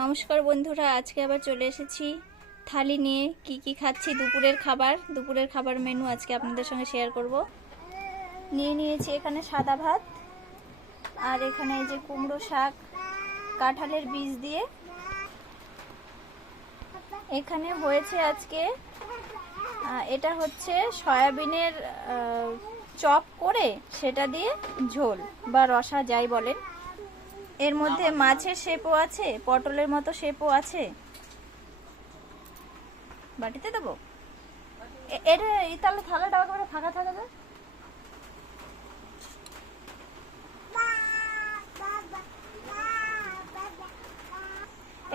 নমস্কার বন্ধুরা, আজকে আবার চলে এসেছি থালি নিয়ে। কি খাচ্ছি দুপুরের খাবার মেনু আজকে আপনাদের সঙ্গে শেয়ার করব। নিয়েছি এখানে সাদা ভাত, আর এখানে এই যে কুমড়ো শাক কাঁঠালের বীজ দিয়ে। এখানে হয়েছে আজকে এটা হচ্ছে সয়াবিনের চপ করে সেটা দিয়ে ঝোল বা রসা যাই বলেন। এর মধ্যে মাছের শেপও আছে, পটলের মতো শেপও আছে। বাটিতে দেবো এটা, তাহলে থালাটা একেবারে ফাঁকা থাকবে।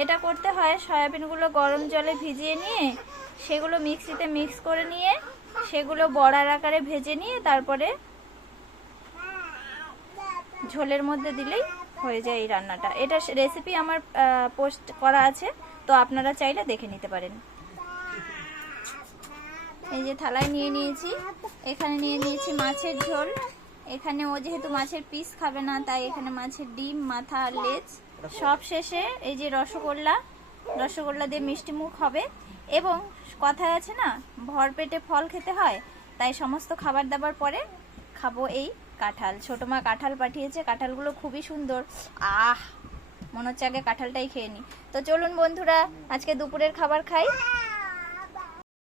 এটা করতে হয় সয়াবিনগুলো গরম জলে ভিজিয়ে নিয়ে সেগুলো মিক্সিতে মিক্স করে নিয়ে সেগুলো বড়ার আকারে ভেজে নিয়ে তারপরে ঝোলের মধ্যে দিলেই হয়ে যায় এই রান্নাটা। এটা রেসিপি আমার পোস্ট করা আছে, তো আপনারা চাইলে দেখে নিতে পারেন। এই যে থালায় নিয়ে নিয়েছি, এখানে নিয়ে নিয়েছি মাছের ঝোল। এখানে ও যেহেতু মাছের পিস খাবে না, তাই এখানে মাছের ডিম, মাথা আর লেজ। সব শেষে এই যে রসগোল্লা দিয়ে মিষ্টি মুখ হবে। এবং কথায় আছে না, ভর পেটে ফল খেতে হয়, তাই সমস্ত খাবার দাবার পরে খাবো এই কাঁঠাল। ছোট মা কাঁঠাল পাঠিয়েছে, কাঁঠালগুলো খুবই সুন্দর। মনে হচ্ছে আগে কাঁঠালটাই খেয়ে নি। তো চলুন বন্ধুরা, আজকে দুপুরের খাবার খাই।